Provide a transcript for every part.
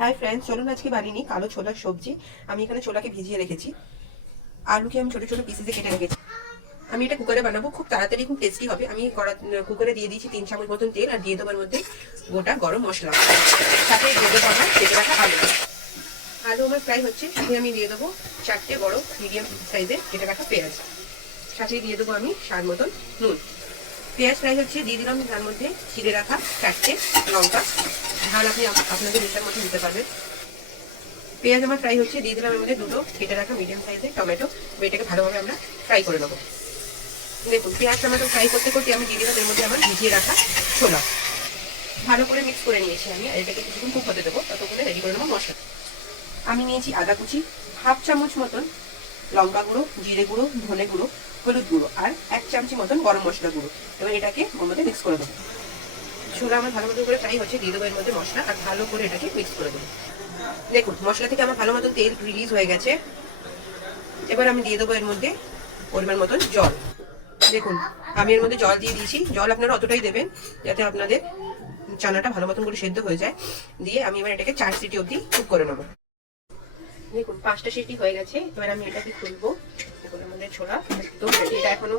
Hi friends, চলুন আজকে বানিয়ে নিই কালো ছোলার সবজি। আমি এখানে ছোলাকে ভিজিয়ে রেখেছি, আলুকে আমি ছোট ছোট পিসেসে কেটে রেখেছি। আমি এটা কুকারে বানাবো, খুব তাড়াতাড়ি, খুব টেস্টি হবে। আমি কুকারে দিয়ে দিয়েছি 3 চামচ মতন তেল, আর দিয়ে দেবো এর মধ্যে গোটা গরম মশলা, সাথে দিয়ে দেবো আমার কেটে রাখা আলু। আলু আমার ফ্রাই হচ্ছে, সাথে আমি দিয়ে দেবো 4টে বড় মিডিয়াম সাইজের কেটে রাখা পেঁয়াজ, সাথে দিয়ে দেবো আমি স্বাদ মতন নুন। পেঁয়াজ ফ্রাই হচ্ছে, দিয়ে দিলাম তার মধ্যে ছিঁড়ে রাখা 4টে লঙ্কা, ঝাল আপনি আপনাদের ইচ্ছার মতো দিতে পারবেন। পেঁয়াজ আমার ফ্রাই হচ্ছে, দিয়ে দিলাম এর মধ্যে 2টো কেটে রাখা মিডিয়াম সাইজের টমেটো। এটাকে ভালোভাবে আমরা ফ্রাই করে নেবো। দেখুন, পেঁয়াজ টমেটো ফ্রাই করতে করতে আমি দিয়ে দিলাম এর মধ্যে আমার ভিজিয়ে রাখা ছোলা। ভালো করে মিক্স করে নিয়েছি আমি, আর এটাকে কিছুক্ষণ কুক হতে দেবো, ততক্ষণে রেডি করে নেবো মশলা। আমি নিয়েছি আদা কুচি, 1/2 চামচ মতন লঙ্কা গুঁড়ো, জিরে গুঁড়ো, ধনে গুঁড়ো, হলুদ গুঁড়ো, আর 1 চামচি মতন গরম মশলা গুঁড়ো। এবার এটাকে ওর মধ্যে মিক্স করে দেবো। ছোলা আমার ভালো মতো করে ফ্রাই হচ্ছে, দিয়ে দেবো এর মধ্যে মশলা, আর ভালো করে এটাকে মিক্স করে দেবো। দেখুন, মশলা থেকে আমার ভালো মতন তেল রিলিজ হয়ে গেছে। এবার আমি দিয়ে দেবো এর মধ্যে পরিমাণ মতন জল। দেখুন, আমি এর মধ্যে জল দিয়ে দিয়েছি। জল আপনারা অতটাই দেবেন যাতে আপনাদের চানাটা ভালো মতন করে সেদ্ধ হয়ে যায়। দিয়ে আমি এবার এটাকে 4 সিটি অবধি কুক করে নেবো। দেখুন, 5টা সিটি হয়ে গেছে। এবার আমি এটাকে খুলবো। দেখুন, আমাদের ছোলা একদম রেডি। এটা এখনো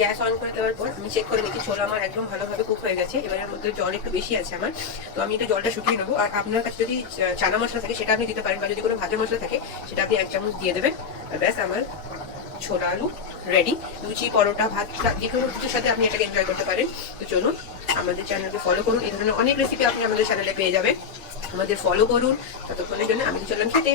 গ্যাস অন করে দেওয়ার পর আমি চেক করে দেখি ছোলা আমার একদম ভালোভাবে কুক হয়ে গেছে। এবার এর মধ্যে জল একটু বেশি আছে আমার, তো আমি এটা জলটা শুকিয়ে নেবো। আর আপনার কাছে যদি চানা মশলা থাকে সেটা আপনি দিতে পারেন, বা যদি কোনো ভাজা মশলা থাকে সেটা আপনি 1 চামচ দিয়ে দেবেন। আর ব্যাস, আমার ছোলা আলু রেডি। লুচি, পরোটা, ভাত, যে কোনো কিছুর সাথে আপনি এটাকে এনজয় করতে পারেন। তো চলুন, আমাদের চ্যানেলকে ফলো করুন। এই ধরনের অনেক রেসিপি আপনি আমাদের চ্যানেলে পেয়ে যাবেন। আমাদের ফলো করুন। ততক্ষণের জন্য আমি চললাম খেতে।